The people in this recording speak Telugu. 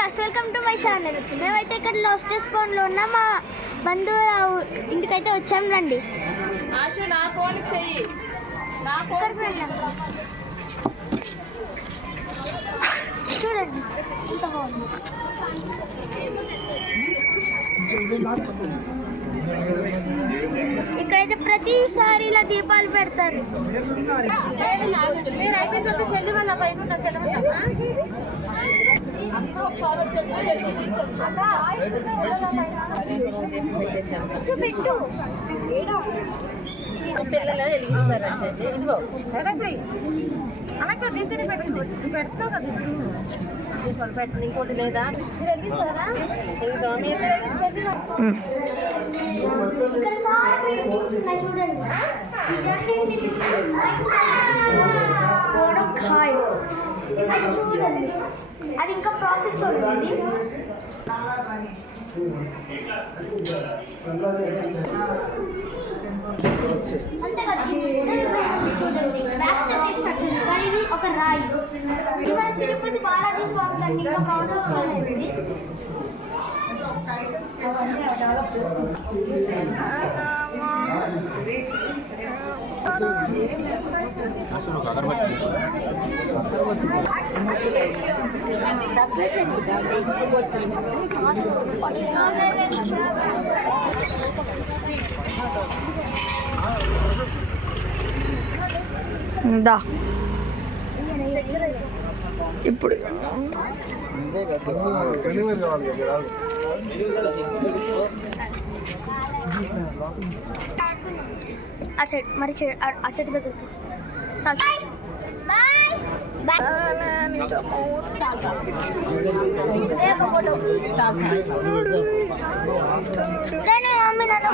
Viewers, welcome to my channel. మేమైతే ఇక్కడ లాస్ట్ స్పాన్లో ఉన్న మా బంధువుల ఇంటికైతే వచ్చాం. రండి. ఆశు నా ఫోన్ చెయ్యి, నా ఫోన్ చూడండి ఎంత బాగుంది. ఇక్కడైతే ప్రతిసారి ఇలా దీపాలు పెడతారు. పిల్లలు వెలిగిస్తారంటే ఇదిగో అలాగే దించడి పెట్టింది పెడతావు కదా ఇప్పుడు పెట్టింది ఇంకోటి లేదా వెలిగించారా చూడండి, అది ఇంకా ప్రాసెస్ లో ఉంది. అంతే కదా, చూడండి బ్యాక్ స్టేజ్ చేసినట్టుంది. కానీ ఇది ఒక రాయి. ఇది మన తిరుపతి బాలాజీ స్వామి దాన్ని ఇంకా ప్రాసెస్ లో ఉంది. ఇప్పుడు మరి ఆ చెట్టు దగ్గర మమ్మీ నన్ను